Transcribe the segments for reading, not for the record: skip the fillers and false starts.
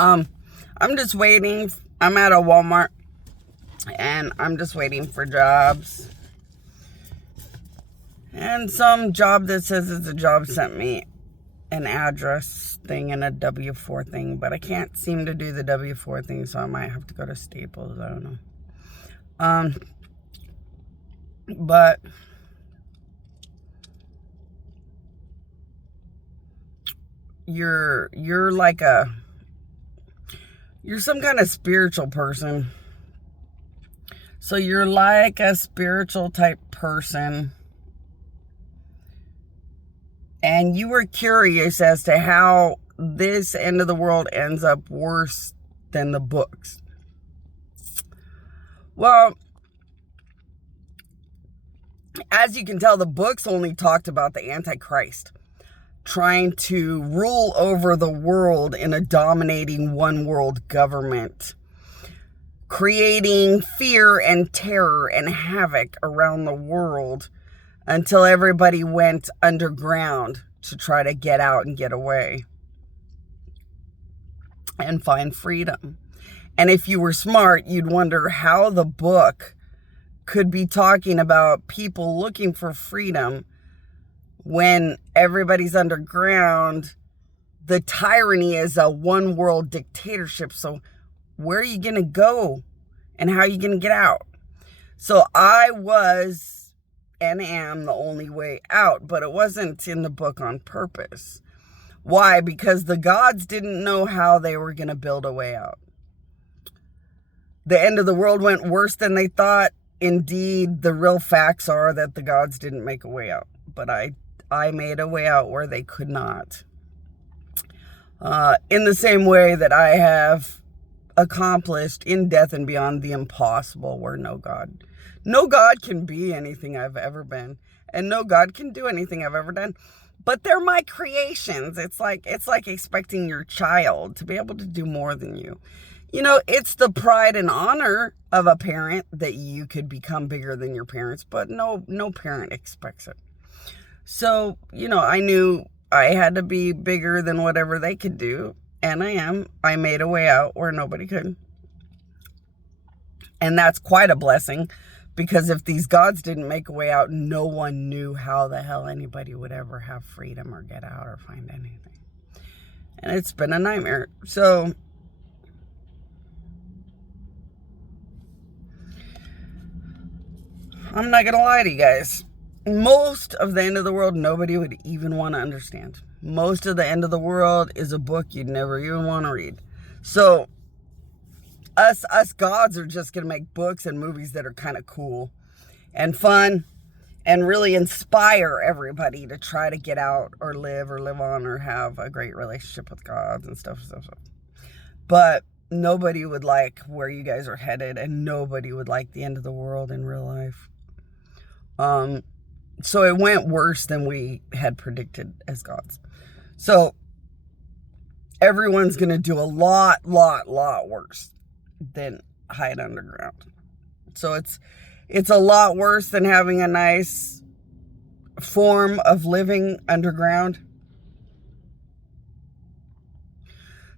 I'm just waiting. I'm at a Walmart and I'm just waiting for jobs. And some job that says it's a job sent me an address thing and a W-4 thing, but I can't seem to do the W-4 thing, so I might have to go to Staples. I don't know. But you're like you're some kind of spiritual person. So you're like a spiritual type person. And you were curious as to how this end of the world ends up worse than the books. Well, as you can tell, the books only talked about the Antichrist trying to rule over the world in a dominating one world government, creating fear and terror and havoc around the world until everybody went underground to try to get out and get away and find freedom. And if you were smart, you'd wonder how the book could be talking about people looking for freedom when everybody's underground. The tyranny is a one world dictatorship. So where are you going to go and how are you going to get out? So I was and am the only way out, but it wasn't in the book on purpose. Why? Because the gods didn't know how they were going to build a way out. The end of the world went worse than they thought. Indeed, the real facts are that the gods didn't make a way out, but I made a way out where they could not. In the same way that I have accomplished in death and beyond the impossible, where no God can be anything I've ever been, and no God can do anything I've ever done. But they're my creations. It's like expecting your child to be able to do more than you. You know, it's the pride and honor of a parent that you could become bigger than your parents, but no parent expects it. So, you know, I knew I had to be bigger than whatever they could do, and I am. I made a way out where nobody could. And that's quite a blessing, because if these gods didn't make a way out, no one knew how the hell anybody would ever have freedom or get out or find anything. And it's been a nightmare. So I'm not going to lie to you guys. Most of the end of the world, nobody would even want to understand. Most of the end of the world is a book you'd never even want to read. So us gods are just going to make books and movies that are kind of cool and fun and really inspire everybody to try to get out or live on or have a great relationship with God and stuff. But nobody would like where you guys are headed, and nobody would like the end of the world in real life. So it went worse than we had predicted as gods. So everyone's going to do a lot worse than hide underground. So it's a lot worse than having a nice form of living underground.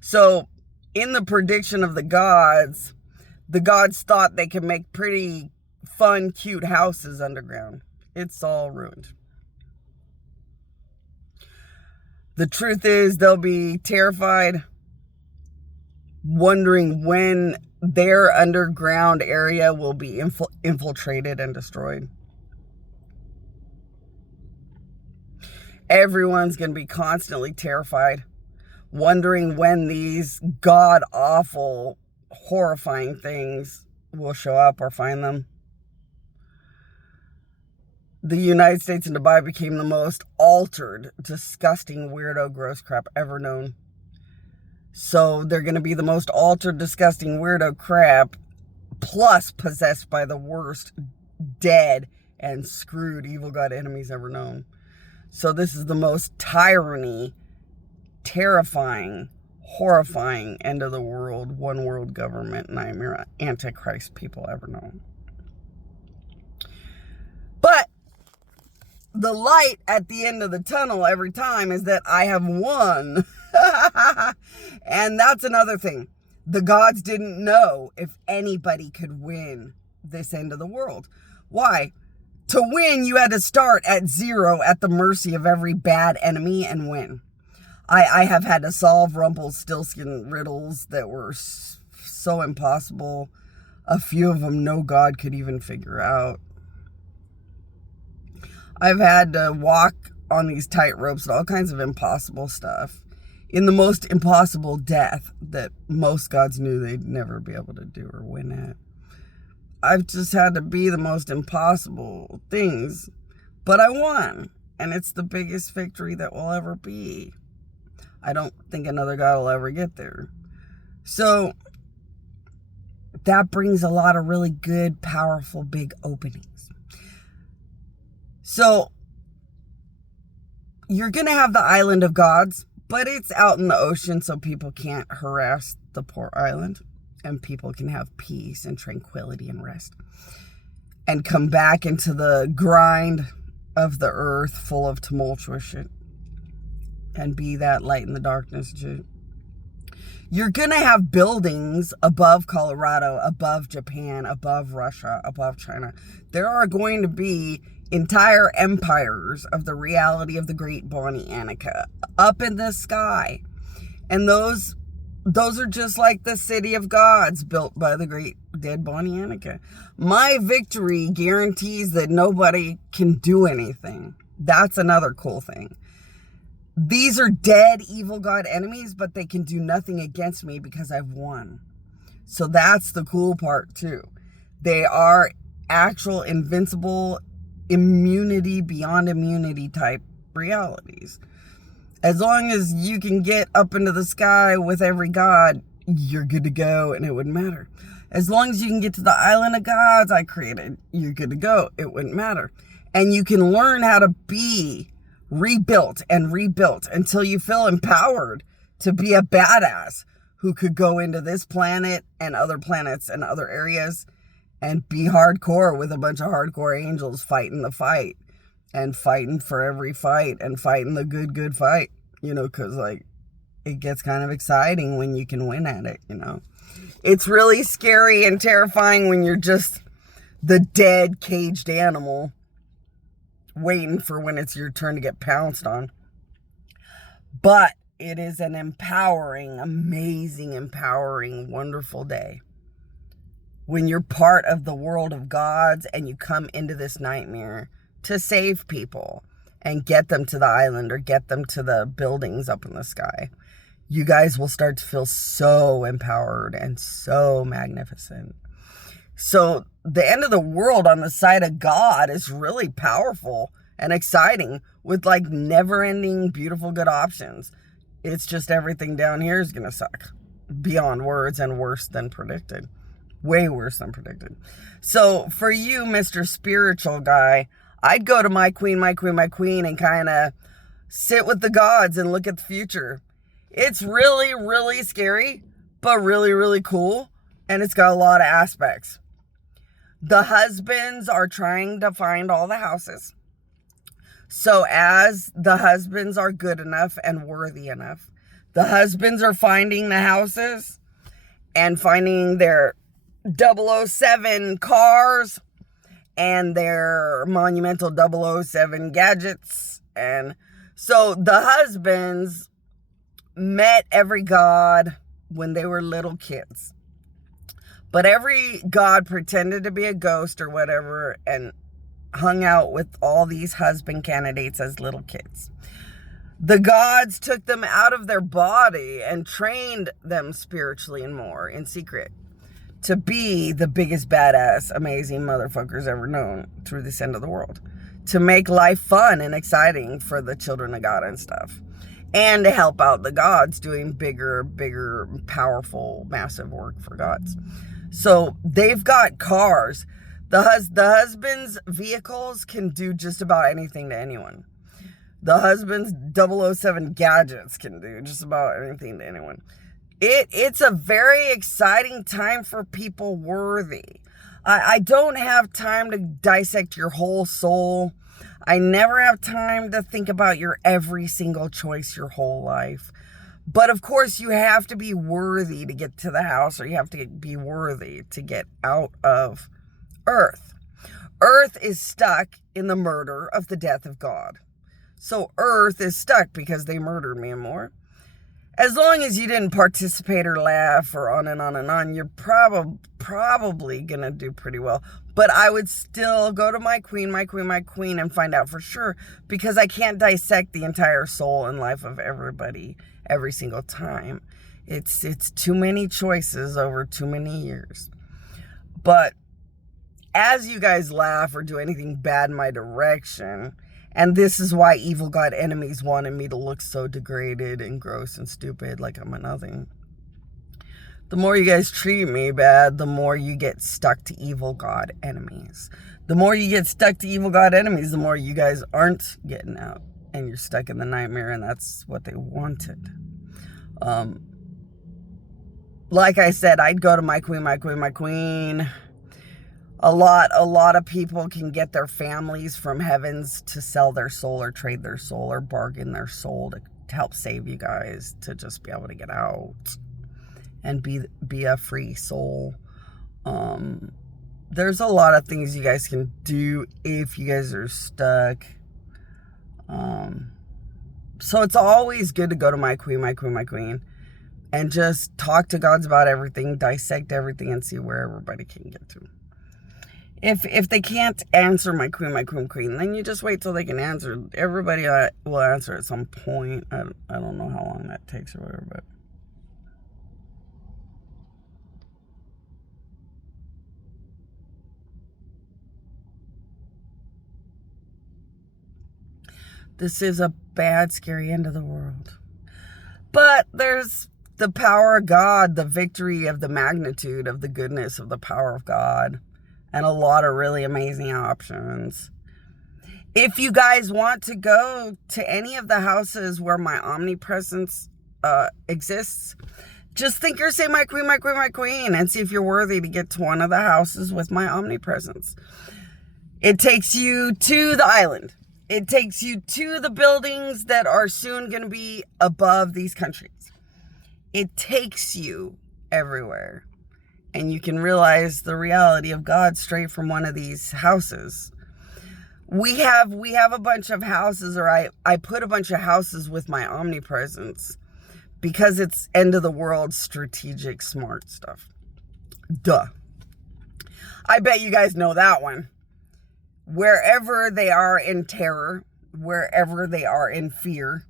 So in the prediction of the gods thought they could make pretty fun, cute houses underground. It's all ruined. The truth is, they'll be terrified, wondering when their underground area will be infiltrated and destroyed. Everyone's going to be constantly terrified, wondering when these god-awful, horrifying things will show up or find them. The United States and Dubai became the most altered, disgusting, weirdo, gross crap ever known. So they're going to be the most altered, disgusting, weirdo crap, plus possessed by the worst, dead, and screwed evil god enemies ever known. So this is the most tyranny, terrifying, horrifying end of the world, one world government, nightmare, Antichrist people ever known. But the light at the end of the tunnel every time is that I have won. And that's another thing. The gods didn't know if anybody could win this end of the world. Why? To win, you had to start at 0 at the mercy of every bad enemy and win. I have had to solve Rumpelstiltskin riddles that were so impossible. A few of them no god could even figure out. I've had to walk on these tight ropes and all kinds of impossible stuff in the most impossible death that most gods knew they'd never be able to do or win at. I've just had to be the most impossible things, but I won, and it's the biggest victory that will ever be. I don't think another god will ever get there. So that brings a lot of really good, powerful, big openings. So you're going to have the island of gods, but it's out in the ocean, so people can't harass the poor island, and people can have peace and tranquility and rest and come back into the grind of the earth full of tumultuous shit and be that light in the darkness shit. You're going to have buildings above Colorado, above Japan, above Russia, above China. There are going to be entire empires of the reality of the great Bonnie Annika up in the sky. And those are just like the city of gods built by the great dead Bonnie Annika. My victory guarantees that nobody can do anything. That's another cool thing. These are dead evil god enemies, but they can do nothing against me because I've won. So that's the cool part too. They are actual invincible immunity beyond immunity type realities. As long as you can get up into the sky with every god, you're good to go and it wouldn't matter. As long as you can get to the island of gods I created, you're good to go. It wouldn't matter. And you can learn how to be rebuilt and rebuilt until you feel empowered to be a badass who could go into this planet and other planets and other areas and be hardcore with a bunch of hardcore angels fighting the fight and fighting for every fight and fighting the good fight, because like it gets kind of exciting when you can win at it. It's really scary and terrifying when you're just the dead caged animal waiting for when it's your turn to get pounced on. But it is an empowering, amazing, empowering, wonderful day when you're part of the world of gods and you come into this nightmare to save people and get them to the island or get them to the buildings up in the sky. You guys will start to feel so empowered and so magnificent. So the end of the world on the side of God is really powerful and exciting with like never-ending, beautiful, good options. It's just everything down here is going to suck beyond words and worse than predicted. Way worse than predicted. So for you, Mr. Spiritual Guy, I'd go to my queen, and kind of sit with the gods and look at the future. It's really, really scary, but really, really cool. And it's got a lot of aspects. The husbands are trying to find all the houses. So as the husbands are good enough and worthy enough, the husbands are finding the houses and finding their 007 cars and their monumental 007 gadgets. And so the husbands met every god when they were little kids. But every god pretended to be a ghost or whatever and hung out with all these husband candidates as little kids. The gods took them out of their body and trained them spiritually and more in secret to be the biggest badass, amazing motherfuckers ever known through this end of the world. To make life fun and exciting for the children of God and stuff. And to help out the gods doing bigger, powerful, massive work for gods. So they've got cars. The husband's vehicles can do just about anything to anyone. The husband's 007 gadgets can do just about anything to anyone. It's a very exciting time for people worthy. I don't have time to dissect your whole soul. I never have time to think about your every single choice your whole life. But of course, you have to be worthy to get to the house, or you have to be worthy to get out of Earth. Earth is stuck in the murder of the death of God. So Earth is stuck because they murdered me and more. As long as you didn't participate or laugh or on and on and on, you're probably going to do pretty well. But I would still go to my queen, and find out for sure, because I can't dissect the entire soul and life of everybody every single time. It's too many choices over too many years. But as you guys laugh or do anything bad in my direction, and this is why evil God enemies wanted me to look so degraded and gross and stupid, like I'm a nothing. The more you guys treat me bad, the more you get stuck to evil God enemies. The more you get stuck to evil God enemies, the more you guys aren't getting out. And you're stuck in the nightmare, and that's what they wanted. Like I said, I'd go to my queen. A lot of people can get their families from heavens to sell their soul or trade their soul or bargain their soul to help save you guys, to just be able to get out and be a free soul. There's a lot of things you guys can do if you guys are stuck. So it's always good to go to my queen, and just talk to gods about everything, dissect everything, and see where everybody can get to. If they can't answer my queen, then you just wait till they can answer. Everybody will answer at some point. I don't know how long that takes or whatever, but this is a bad, scary end of the world. But there's the power of God, the victory of the magnitude of the goodness of the power of God, and a lot of really amazing options. If you guys want to go to any of the houses where my omnipresence exists, just think or say my queen, and see if you're worthy to get to one of the houses with my omnipresence. It takes you to the island. It takes you to the buildings that are soon going to be above these countries. It takes you everywhere. And you can realize the reality of God straight from one of these houses. We have a bunch of houses, or I put a bunch of houses with my omnipresence because it's end of the world strategic smart stuff. Duh. I bet you guys know that one. Wherever they are in terror, wherever they are in fear,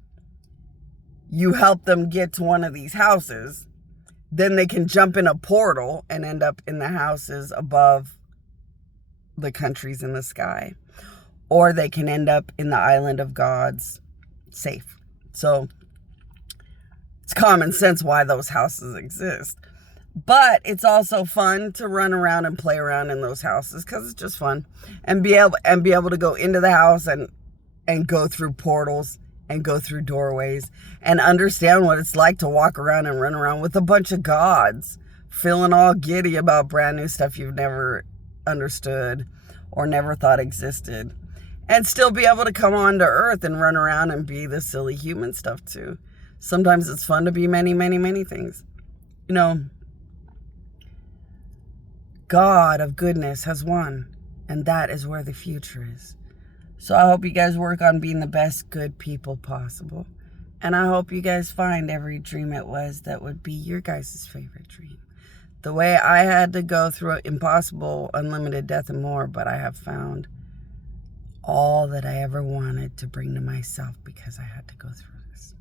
you help them get to one of these houses. Then they can jump in a portal and end up in the houses above the countries in the sky. Or they can end up in the island of gods, safe. So it's common sense why those houses exist. But it's also fun to run around and play around in those houses because it's just fun. And be able to go into the house and go through portals and go through doorways and understand what it's like to walk around and run around with a bunch of gods, feeling all giddy about brand new stuff you've never understood or never thought existed, and still be able to come onto Earth and run around and be the silly human stuff too. Sometimes it's fun to be many, many, many things. You know, God of goodness has won, and that is where the future is. So I hope you guys work on being the best good people possible. And I hope you guys find every dream it was that would be your guys' favorite dream. The way I had to go through impossible, unlimited death and more, but I have found all that I ever wanted to bring to myself because I had to go through this.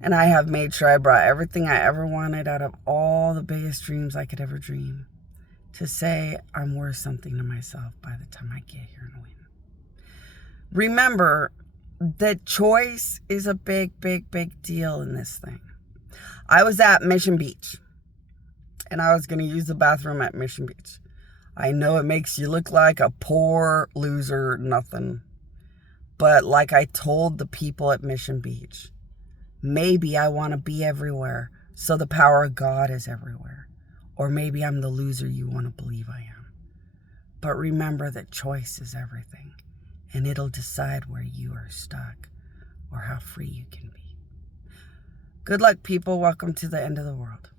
And I have made sure I brought everything I ever wanted out of all the biggest dreams I could ever dream to say I'm worth something to myself by the time I get here and win. Remember that choice is a big, big, big deal in this thing. I was at Mission Beach, and I was going to use the bathroom at Mission Beach. I know it makes you look like a poor loser, nothing. But like I told the people at Mission Beach, maybe I want to be everywhere, so the power of God is everywhere. Or maybe I'm the loser you want to believe I am. But remember that choice is everything. And it'll decide where you are stuck or how free you can be. Good luck, people. Welcome to the end of the world.